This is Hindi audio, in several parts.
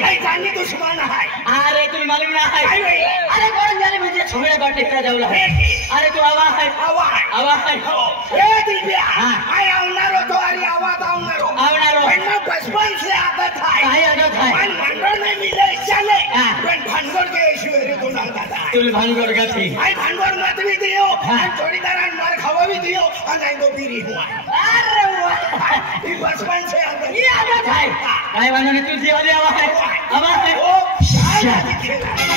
नाही जानी दुश्मन आहे अरे तुला मालूम ना आहे काय बाई अरे कोण झाले म्हणजे छोड्या गाठी इकडे जाऊ लागले अरे तू आवा आहे हो ए दिव्या आय आवणार होतो अरे आवाज आवणार पण मग बचपन से आदत है काय आदत है मन भांडोर में मिले चले पण भांडोर के ईश्वरी तो नांदा तुल भांडोर गाठी आय भांडोर मत भी दियो और जोड़ीदारान मार खावा भी दियो और नहीं तो पीरी हुआ अरे वाह ये बचपन से आदत ये आदत है काय वाले तुझी वाली आवा है ओ शायद खेला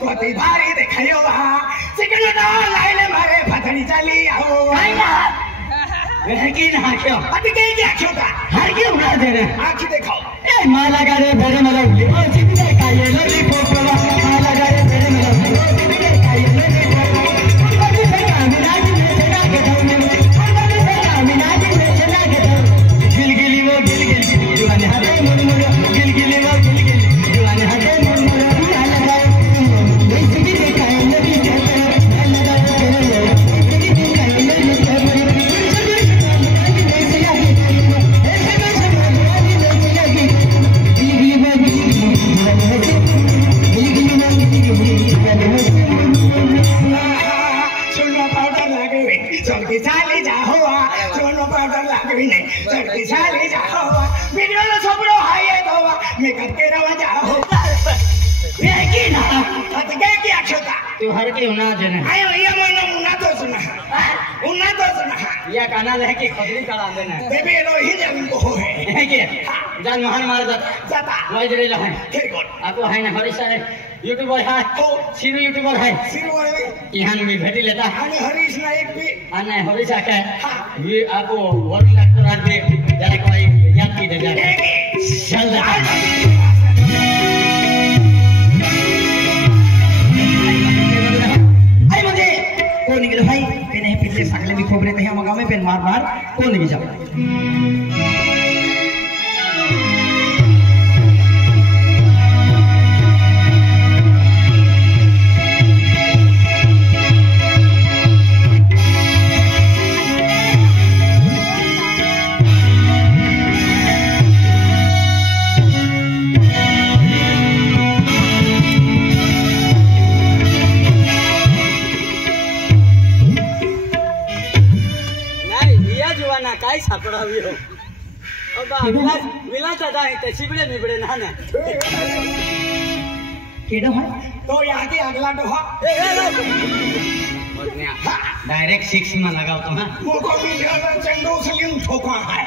कोती भारी देखायो चिकन तो लाइले मारे फतड़ी चली आओ की ना क्यों अभी के क्या क्यों का हर क्यों उड़ा दे रहे आँख दिखाओ ए माला गारे भेड़े में लग ओ चिकने का ये लली पोपला माला गारे भेड़े में लग ओ चिकने का ये लली पोपला बड़ी से कामिनाज में चला के दो बड़ी से कामिनाज में चला के दो गिलगिली वो गिलगिली जुआने हाथे मुड़ गिलगिली वो गिलगिली जुआने हाथे मुड़ लाला गारे वैसे भी देखा है लली पोपला लाला गारे वैसे भी देखा है लली पोपला चाली जाओ सोनो पाउडर लागे नहीं चढ़ती चाली जाओ बिगड़ो ना सबरो हाये तो मेकअप के रवा जाओ ये की ना तो क्या छोटा तू हर के उना जने आयो ये महीना उना तो सुना या काना लेके खदरी करा देना बेबी लो ही जमीन को है के जान महान मार जाता वही जरे लहन ठीक है आपको है ना हरी सारे यूट्यूबर है तो सिरू यूट्यूबर है यहाँ में भेटी लेता हमें हरीश नायक भी आना हरीश आके ये आपको वर्ल्ड लाख रात में जरा कोई याद की दे जाए चल जा अरे मुझे कौन निकलो भाई पेन है पिछले सकले भी खोबरे थे हम गांव में पेन मार कौन निकल जाओ काय सापडावी हो अबा विला दादा है ते सिबड़े मिबड़े ना ना केडो है तो यहाँ की अगला डोहा डायरेक्ट 6 में लगाओ तो हां मोको मिलिया चंडो सलिम ठोका है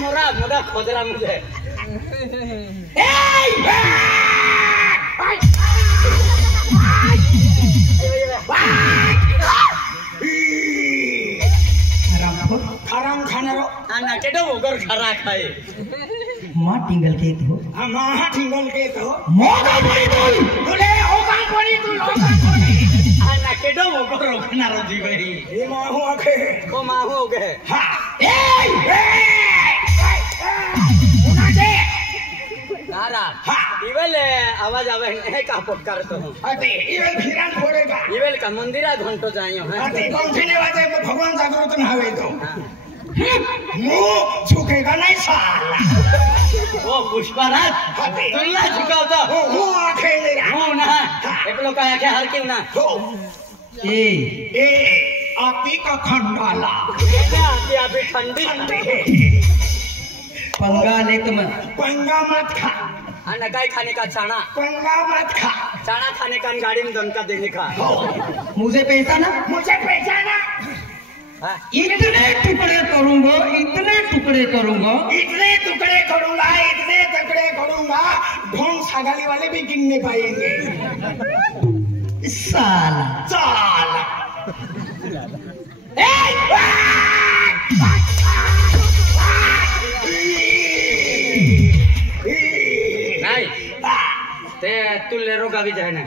मोरा खोदरा मुझे हराम खाना रो आना केडो ओगर खरा खाए मां टिंगल के तो मां टिंगल के तो मोगा बड़ी बोल बोले ओगा बड़ी तू ओगा बड़ी आना केडो ओगर रोकना रो जी गई ये मां हो आके को मां हो गए हां उना जे नारा हां इवेल आवाज आवे है का पटकार तो अते इवेल फिरान पड़ेगा इवेल का मंदिरा घंटो जाइयो है अते कंठने वाजे भगवान जागृत न हवे तो मुंह झुकेगा नहीं साला वो पुष्पराज दुनिया झुकाओ तो वो आंखें मेरा वो ना एक लोग का आंखें हर क्यों ना ए आपी का खंडाला अभी ठंडी पंगा ले तुम पंगा मत खा आना गाय खाने का चाना पंगा मत खा चाना खाने का गाड़ी में दमका देने का मुझे पैसा ना इतने टुकड़े करूंगा ढोंग सागाली वाले भी गिन नहीं पाएंगे साला नहीं ते तुले रोगा भी जाए ना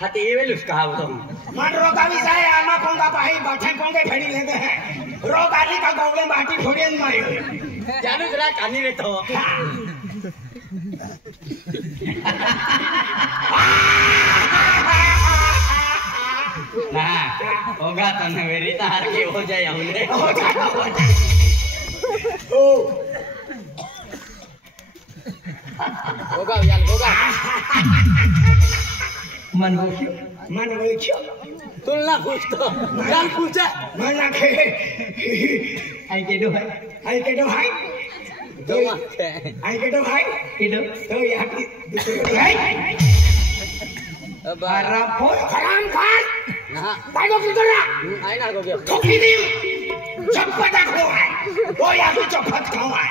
हाथी ये वेलुस कहा वो तो मन रोगा भी जाए आमा कोंगा पाही बाठे कोंगे फेड़ी लेते हैं रोगाली का गोगले बाटी फोड़ियन मारे जानू जरा कानी रे तो ना होगा तो ना मेरी तार के हो जाए हमने होगा यार होगा मन हो क्यों तुलना पूछ तो जान पूछे मन आखे आई के दो भाई तो यहाँ की हराम खान हाँ भाई को किधर आई ना हो गया ठोकी दी चप्पटा खोवाय तो या की चप्पट खावाय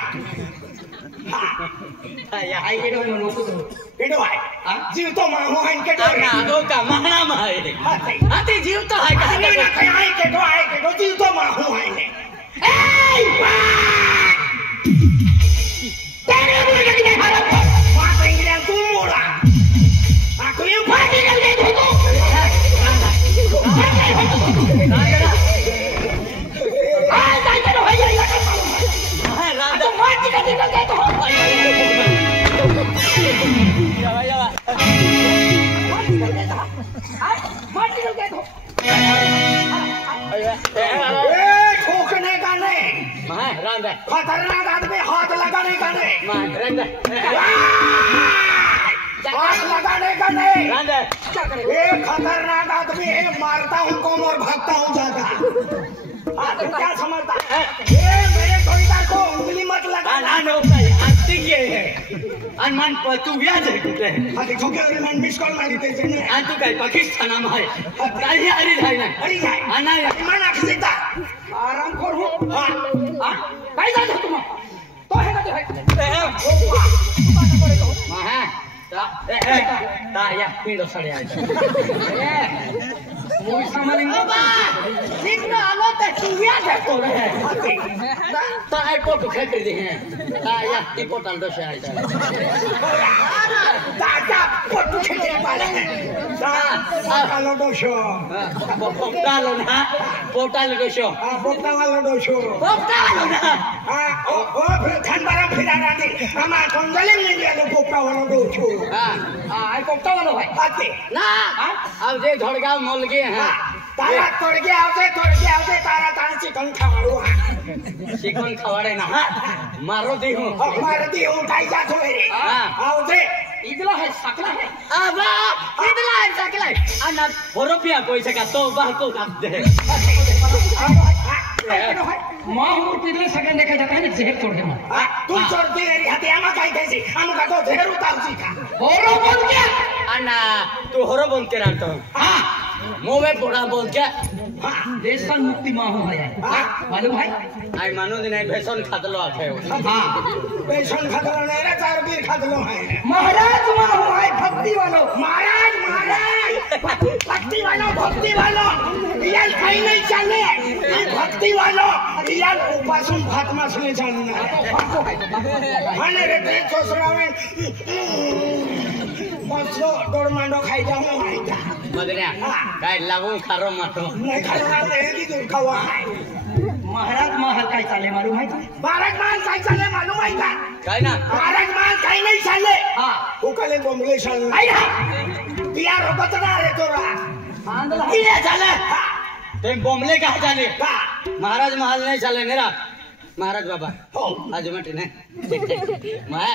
हा या हाय केडो म्हणून केडो आहे जीवतो माहो आहे केडो ना तो का माना माय हा ते जीवतो आहे का नाही ना काय आहे केडो जीवतो माहो आहे ने ए तेरे मुझे किने हरप माता इंग्लिश तू मोला aku yang pagi kan dia tu tak ada hai ya aku mati kan dia tu ya mati kan dia tu ठोकने का नहीं खतरनाक आदमी हाथ लगाने का नहीं हाथ लगाने का नहीं एक खतरनाक आदमी है मारता हूँ कौन और भागता हूँ ज्यादा तुम क्या समझता है ये मेरे जोड़ीदार को उंगली मत लगा अनुमान तू व्याज आहे कुठे ठोके मन मिस कॉल मारी त्याचे नाही तू काय पाकिस्तान आहे काही अरे जाय ना अरे जाय नाही इमान आखिता आराम करू हां काय जातो तुम तो है का ता या पिंडो सडे आहे मूवी सामालिंग निघणं आलो तर तू व्याज आहे तो रे ता आहे फोटो खेकरी दे ता या ती पोटाल दोष आहे दादा फोटो खेकरी पाले पोटालो दोषो पोटालो ना पोटालो दोषो पोटावालो दोषो पोटालो ना ओ थंडारा फिरारा दे आमा कोंगले नाही गेलो पोटावालो दोषो आई पोटावालो भाई आते ना अब जे धड़गाव मोलगे हैं तारा तोड़गे आवते तारा चिकन खावाड़ो चिकन खवाड़े ना मारो दी हूं उठाई जा तो रे आवते इदला है सकला है आबा इदला है सकला है अना रुपया पैसा का तो बाह को काट दे माहूर पिले सगळे देखा जाता है जहर तोड़ दे तुम चोरते रे हाते आमा काय कैसे आम का तो जहर उतारची का होरो बोल के अना तू होरो बोल के रहतो हां मुंह में पोड़ा बोल के हां देशन मुक्ति माहू है मालूम है आई मानो दिन भैसन खादलो आखे हां भैसन खादलो नहीं रे चार बीर खादलो है महाराज माहू है भक्ति वालो महाराज भक्ति वालो यार कहीं नहीं चले भक्ति वालो यार उपासन भात मासले जानना माने रे ते सोसरावे मसलो दोड़ मांडो खाई जाऊं आईता मदन्या काय लागू खारो मातो नहीं खाना नहीं की दूर खावा महाराज महल काय चाले मालूम है महाराज महल काय चाले मालूम है का काय ना महाराज महल काय नहीं चाले हां उकले बोंबले चाले आया यार बतना रे तोरा आंदला ये चाले ते बोंबले कहा जाने महाराज महल नहीं चले मेरा महाराज बाबा हो आज मटे ने मैं